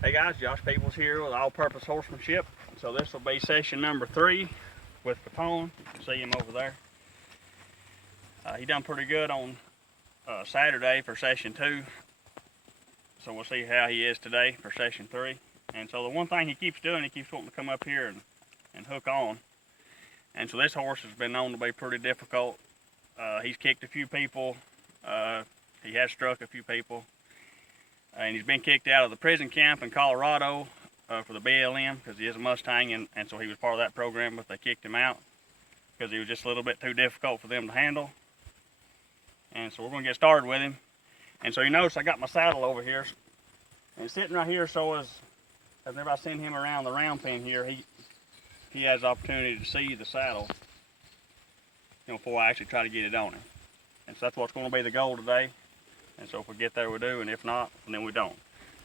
Hey guys, Josh Peoples here with All Purpose Horsemanship. So this will be session number 3 with Capone. You can see him over there. He done pretty good on Saturday for session 2. So we'll see how he is today for session 3. And so the one thing he keeps doing, he keeps wanting to come up here and hook on. And so this horse has been known to be pretty difficult. He's kicked a few people. He has struck a few people. And he's been kicked out of the prison camp in Colorado for the BLM because he is a Mustang, and so he was part of that program, but they kicked him out because he was just a little bit too difficult for them to handle. And so we're going to get started with him. And so you notice I got my saddle over here, and it's sitting right here, so as whenever I send him around the round pen here, he has the opportunity to see the saddle, before I actually try to get it on him. And so that's what's going to be the goal today. And so if we get there, we do, and if not, then we don't.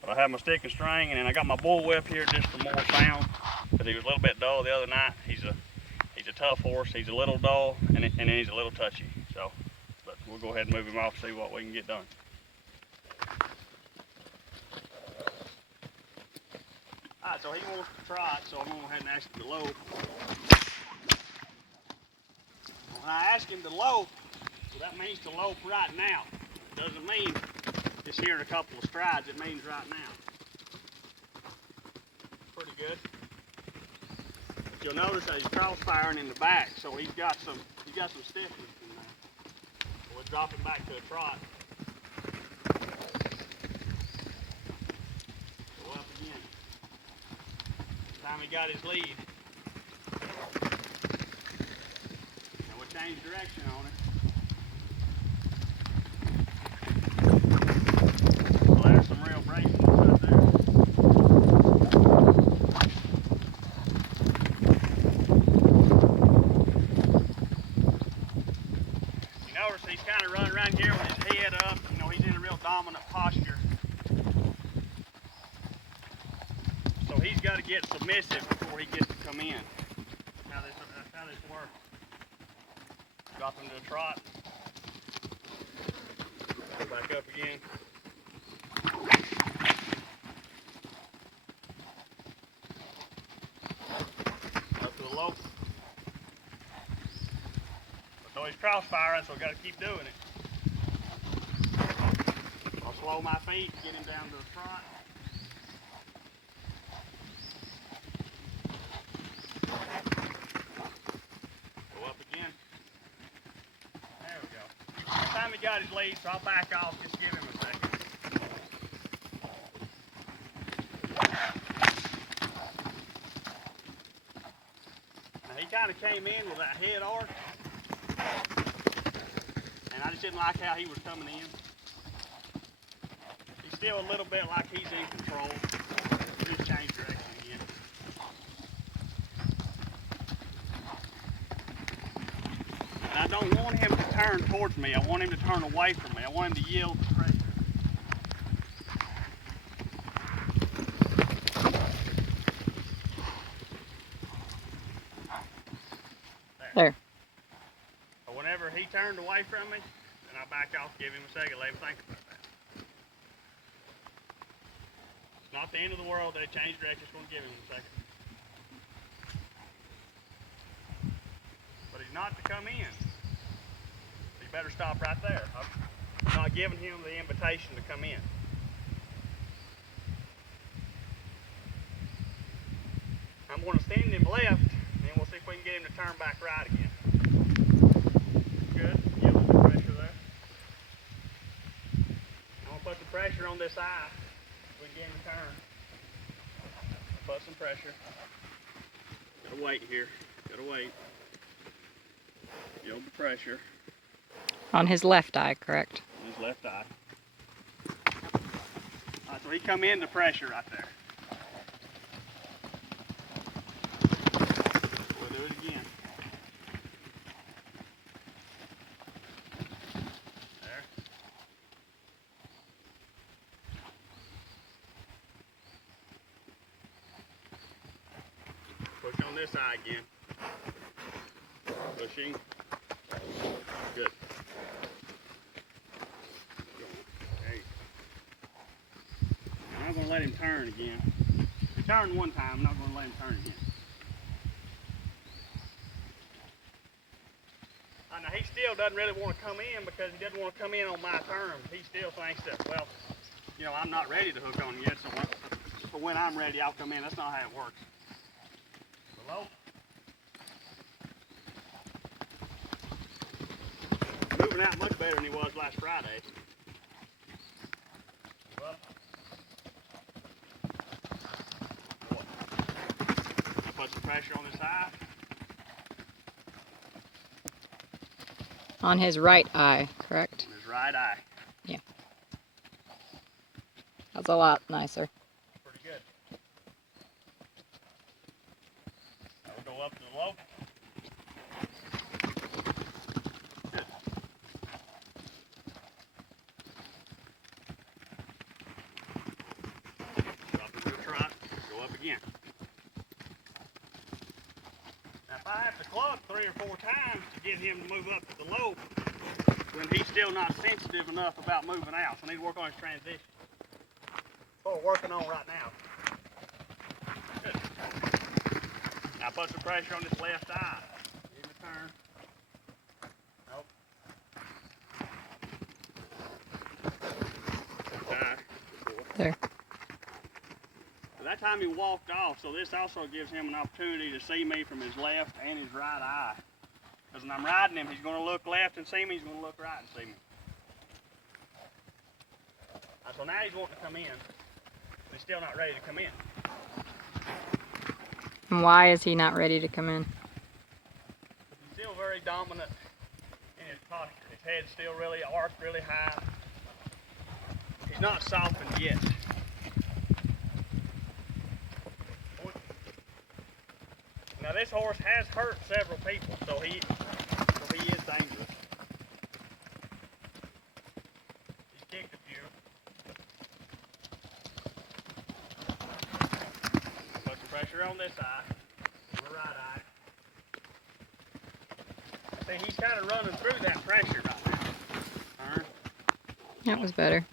But I have my stick and string, and then I got my bull whip here just for more sound, because he was a little bit dull the other night. He's a tough horse. He's a little dull, and then he's a little touchy. So, but we'll go ahead and move him off, see what we can get done. All right, so he wants to trot, so I'm going to go ahead and ask him to lope. When I ask him to lope, so that means to lope right now. Doesn't mean just here in a couple of strides, it means right now. Pretty good. But you'll notice that he's cross-firing in the back, so he's got some stiffness in there. So we'll drop him back to a trot. Go up again. This time he got his lead. And we'll change direction on it. There's some real braces right there. You notice he's kind of running around here with his head up. He's in a real dominant posture. So he's got to get submissive before he gets to come in. That's how this works. Drop him to a trot. Go back up again. Up to the lope. So he's cross-firing, so we've got to keep doing it. I'll slow my feet, get him down to the trot. Go up again. There we go. By the time he got his lead, so I'll back off, just give him a second. He kind of came in with that head arch, and I just didn't like how he was coming in. He's still a little bit like he's in control. He just changed direction again. And I don't want him to turn towards me. I want him to turn away from me. I want him to yield to pressure. There. But whenever he turned away from me, then I back off, give him a second, let him think about that. It's not the end of the world that he changed direction, just want to give him a second. But he's not to come in. So you better stop right there. I'm not giving him the invitation to come in. I'm going to send him left, and then we'll see if we can get him to turn back right again. Good. Give him some pressure there. I'm going to put some pressure on this eye so we can get him to turn. Put some pressure. Gotta wait here. Gotta wait. Yield the pressure. On his left eye, correct? On his left eye. Alright, so he come into pressure right there. We'll do it again. There. Push on this eye again. Pushing. Good. There you go. I'm not going to let him turn again. He turned one time, I'm not going to let him turn again. Now he still doesn't really want to come in because he doesn't want to come in on my terms. He still thinks that, well, you know, I'm not ready to hook on yet, so when I'm ready, I'll come in. That's not how it works. Hello? Moving out much better than he was last Friday. Well, I put some pressure on this eye. On his right eye, correct? On his right eye. Yeah. That's a lot nicer. Pretty good. Now we'll go up to the low. Good. Drop into the trot, go up again. Now if I have to club 3 or 4 times to get him to move up to the low, when he's still not sensitive enough about moving out, so I need to work on his transition. That's what we're working on right now. Good. Now put some pressure on this left eye. Give him a turn. Nope. There. So that time he walked off, so this also gives him an opportunity to see me from his left and his right eye. Because when I'm riding him, he's going to look left and see me, he's going to look right and see me. So now he's wanting to come in, but he's still not ready to come in. And why is he not ready to come in? He's still very dominant in his posture. His head's still really arched really high. He's not softened yet. Now this horse has hurt several people, so he is dangerous. He's kicked a few. Put some pressure on this eye, the right eye. See, he's kind of running through that pressure right now. Turn. That was better.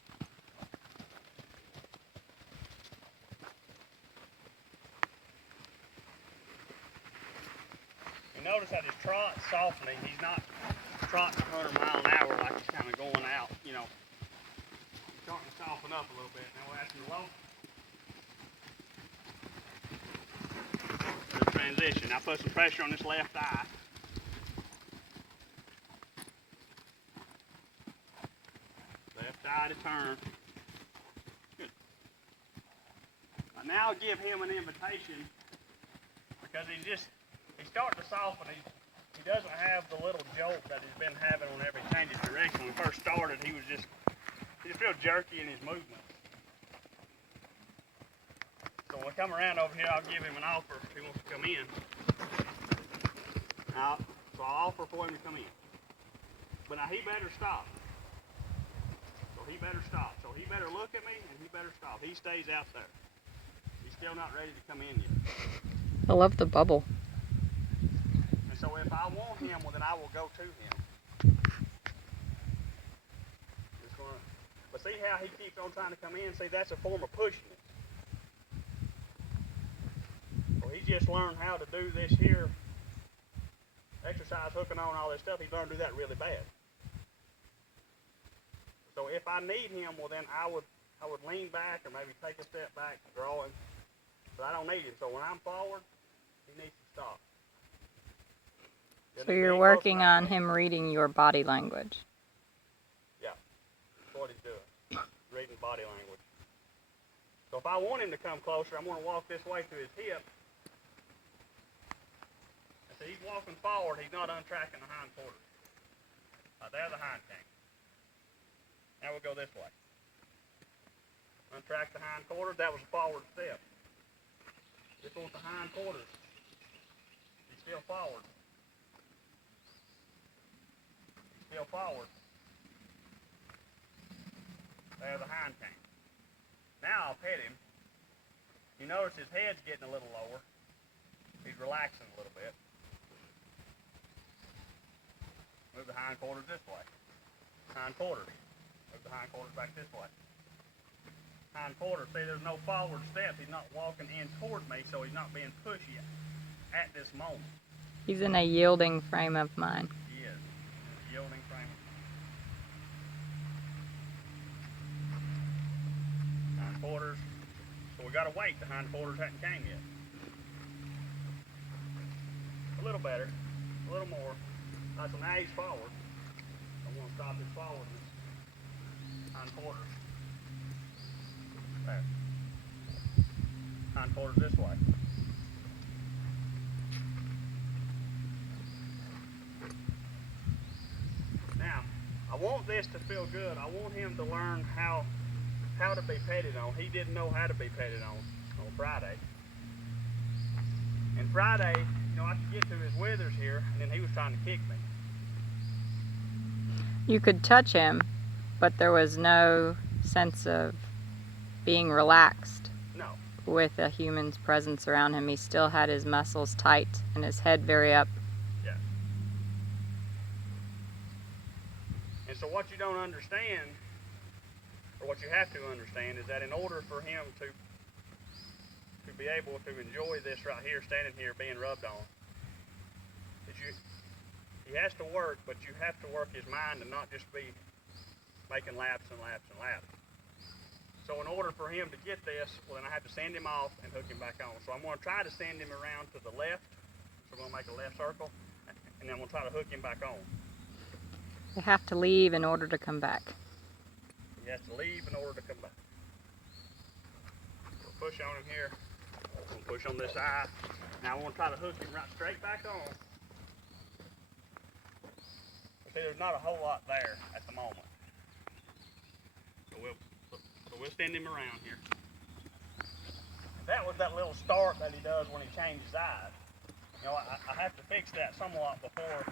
Notice that his trot's softening. He's not trotting 100 miles an hour like he's kind of going out, you know. He's starting to soften up a little bit. Now we're asking low. Good transition. Now put some pressure on this left eye. Left eye to turn. Good. Now give him an invitation because he's starting to soften. He doesn't have the little jolt that he's been having on every change of direction. When we first started, he was just real jerky in his movement. So when we come around over here, I'll give him an offer if he wants to come in. So I'll offer for him to come in. But now he better stop. So he better stop. So he better look at me and he better stop. He stays out there. He's still not ready to come in yet. I love the bubble. So if I want him, well then I will go to him. But see how he keeps on trying to come in? See, that's a form of pushing it. Well, he just learned how to do this here exercise, hooking on, all this stuff. He learned to do that really bad. So if I need him, well then I would lean back or maybe take a step back to draw him. But I don't need him. So when I'm forward, he needs to stop. So you're working on him reading your body language. Yeah, that's what he's doing, reading body language. So if I want him to come closer, I'm going to walk this way through his hip. And so he's walking forward, he's not untracking the hind quarters. There's the hind tank. Now we'll go this way. Untrack the hind quarters, that was a forward step. This one's the hind quarters. He's still forward. Still forward. There's the hind tank. Now I'll pet him. You notice his head's getting a little lower. He's relaxing a little bit. Move the hind quarters this way. Hind quarters. Move the hind quarters back this way. hind quarters. See, there's no forward steps. He's not walking in toward me, so he's not being pushy at this moment. He's in a yielding frame of mind. He is. In a yielding frame. Hind quarters. So we gotta wait. The hind quarters hadn't came yet. A little better. A little more. So now he's forward. I want to stop his forwardness. Hind quarters. There. Hind quarters this way. Now, I want this to feel good. I want him to learn how to be petted on. He didn't know how to be petted on Friday. And Friday, you know, I could get to his withers here, and then he was trying to kick me. You could touch him, but there was no sense of being relaxed. No. With a human's presence around him. He still had his muscles tight and his head very up. Yeah. And so what you don't understand, or what you have to understand, is that in order for him to be able to enjoy this right here, standing here being rubbed on, he has to work, but you have to work his mind and not just be making laps and laps and laps. So in order for him to get this, well, then I have to send him off and hook him back on. So I'm going to try to send him around to the left. So we're going to make a left circle, and then I'm going to try to hook him back on. You have to leave in order to come back. He has to leave in order to come back. We'll push on him here. We'll push on this eye. Now I want to try to hook him right straight back on. See, there's not a whole lot there at the moment. So we'll send him around here. That was that little start that he does when he changes eyes. You know, I have to fix that somewhat before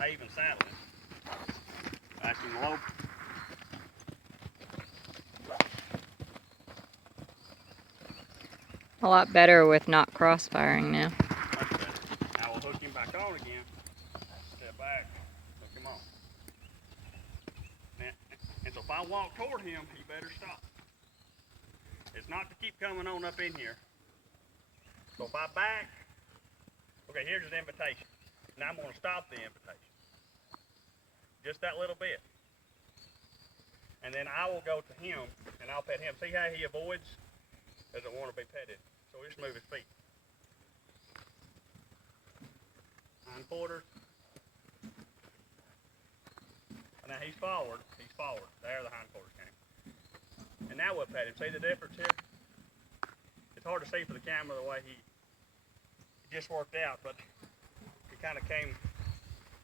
I even saddle him. Ask him low. A lot better with not crossfiring now. Much better. Now we'll hook him back on again. Step back. Hook him on. And so if I walk toward him, he better stop. It's not to keep coming on up in here. So if I back, okay, here's his invitation. Now I'm going to stop the invitation. Just that little bit. And then I will go to him and I'll pet him. See how he avoids? Doesn't want to be petted. So we just move his feet. Hind quarters. Now he's forward. He's forward. There the hind quarters came. And now we'll pet him. See the difference here? It's hard to see for the camera the way he just worked out, but he kind of came.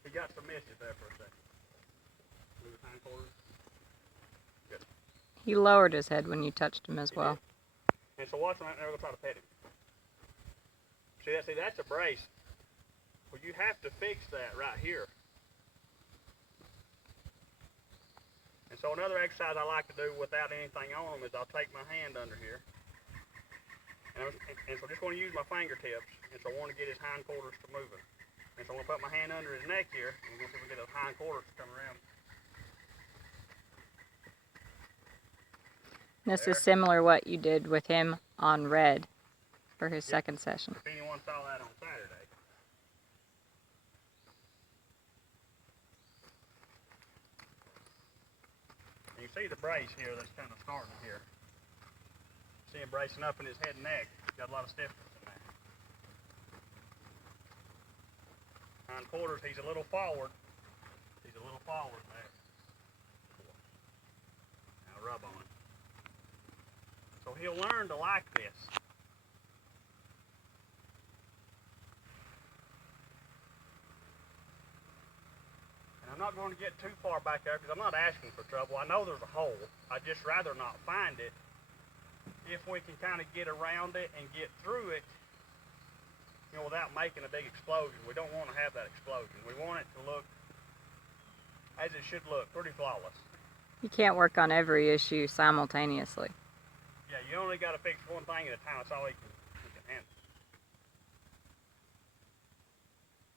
He got some mischief there for a second. Move his hind quarters. Good. He lowered his head when you touched him as He well. did. And so watch him right now. We're going to try to pet him. See, that's a brace. Well, you have to fix that right here. And so another exercise I like to do without anything on them is I'll take my hand under here. And so I'm just going to use my fingertips. And so I want to get his hind quarters to moving. And so I'm going to put my hand under his neck here. And we're going to see if we can get those hind quarters to come around. This is similar what you did with him on red for his second session. If anyone saw that on Saturday. You see the brace here that's kind of starting here. See him bracing up in his head and neck. Got a lot of stiffness in there. Hind quarters, he's a little forward. He's a little forward there. Now rub on it. So he'll learn to like this. And I'm not going to get too far back there because I'm not asking for trouble. I know there's a hole. I'd just rather not find it if we can kind of get around it and get through it, you know, without making a big explosion. We don't want to have that explosion. We want it to look as it should look, pretty flawless. You can't work on every issue simultaneously. Yeah, you only got to fix one thing at a time. That's all he can handle.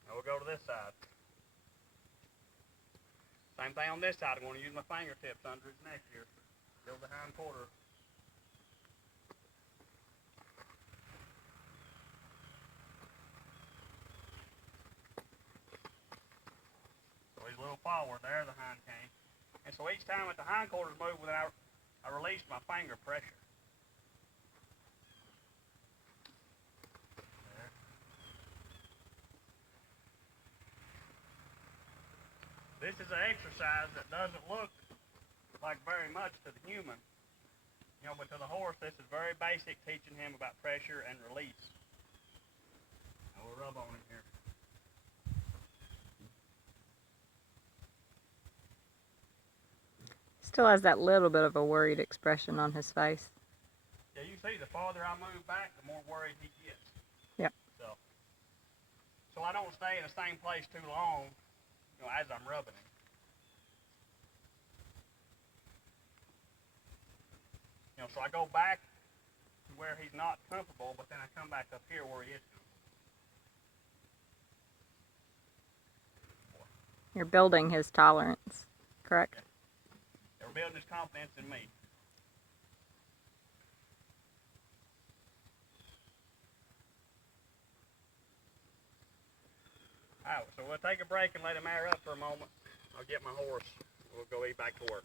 Now we'll go to this side. Same thing on this side. I'm going to use my fingertips under his neck here. Build the hind quarter. So each time that the hindquarters moved, when I released my finger pressure. There. This is an exercise that doesn't look like very much to the human, but to the horse, this is very basic, teaching him about pressure and release. Now we'll rub on him here. Still has that little bit of a worried expression on his face. Yeah, you see, the farther I move back, the more worried he gets. Yep. So I don't stay in the same place too long, as I'm rubbing him. So I go back to where he's not comfortable, but then I come back up here where he is comfortable. You're building his tolerance, correct? Yeah. They're building his confidence in me. Alright, so we'll take a break and let him air up for a moment. I'll get my horse. We'll go eat back to work.